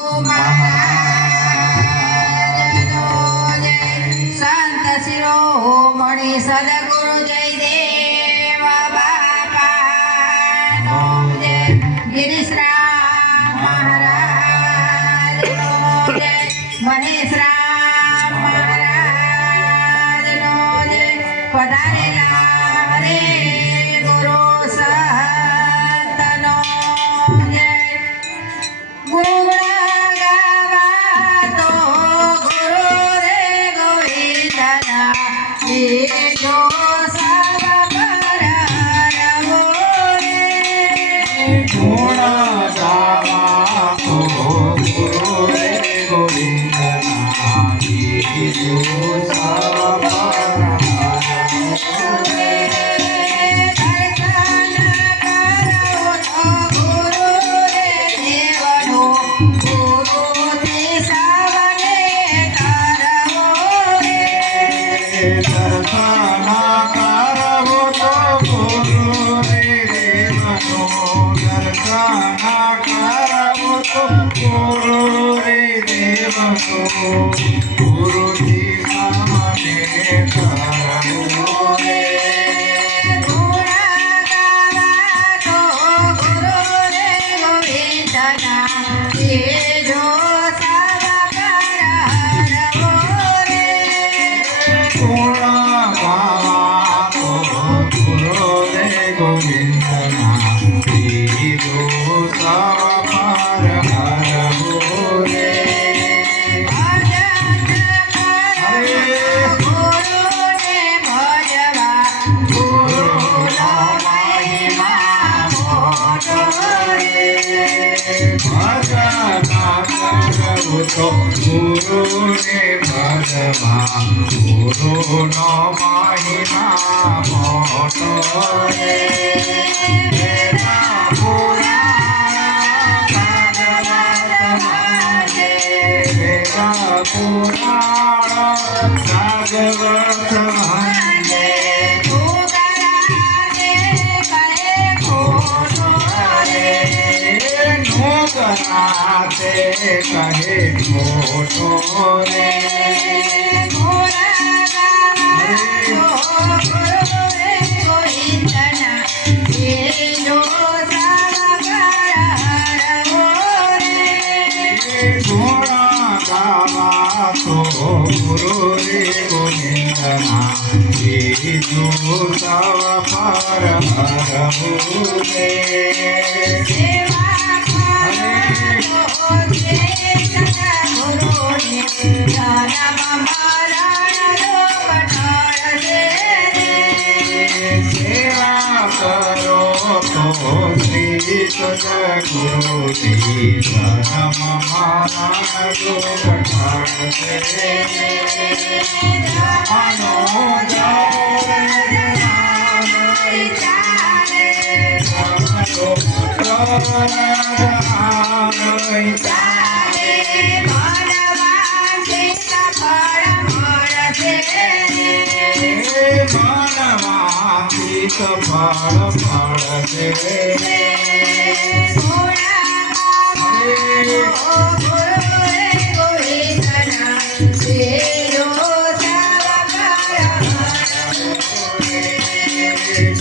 महाराजनो जय संत शिरोमणि सद्गुरु जय देव बाबा जय गिरीशराम महाराजनो जय महेशराम महाराजनो जय पधारेला हरे गुरु संतनो जय गुण गावा तो गुरु रे गोविंदना ये जो सब पर रहो रे गुण गावा तो गुरु रे गोविंदना ये जो सब पर गुरु जी सामने करो रे गुणा गावा तो गुरु रे गोविंदना ये जो सब कर रहो रे गुणा गावा तो गुरु रे गोविंदना ये जो सब पर हरहो रे गुरु ने भजवा गुरु नो महिमा मोटो रे पुराण भागवत भन्ने कराते कहे फोटो रे गुणा गावा तो गुरु रे गोविंदना ये जो सब कर रहो रे गुणा गावा तो गुरु रे गोविंदना ये जो सब पर हरहु रे सेवा करो तो श्री सद्गुरु जी धर्म महाराज पठाण दे मनो फल फल दे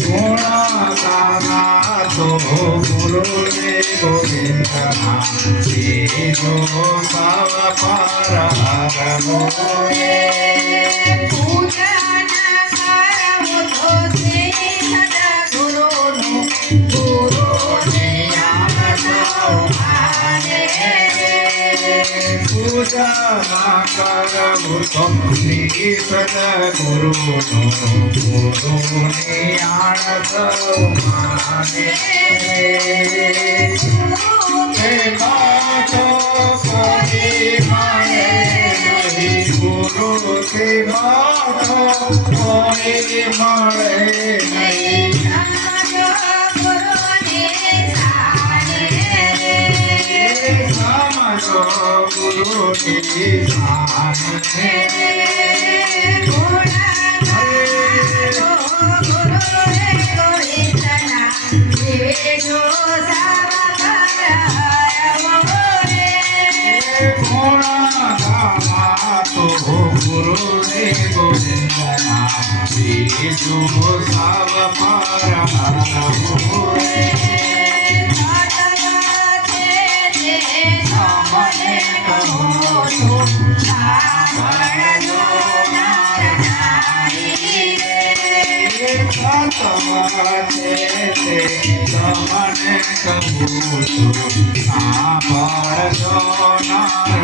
गुणा गावा तो गुरु रे गोविंदना ये जो सब पर हरहु रे पूजा करबु तुम श्री सद्गुरु नो गुरु नियाणत माने तो कोई माने नहीं गुरु के बातो कोई माने नहीं गुरु जी सामने गुणा गावा तो गुरु रे गोविंदना ये जो सब कर रहो रे ઘોડા ગાવા તો ગુરુદેવ ગોવિંદના બીજું સાવ પારા રે તમારે તમને કહું છું સાંભળજો નારી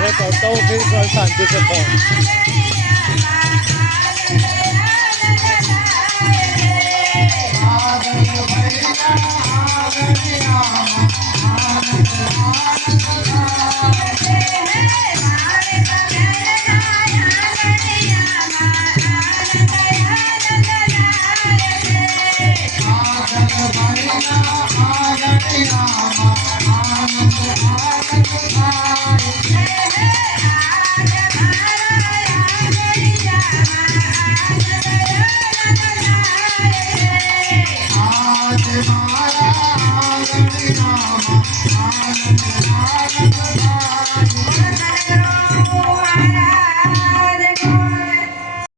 मैं करता हूँ फिर शांति से फोन।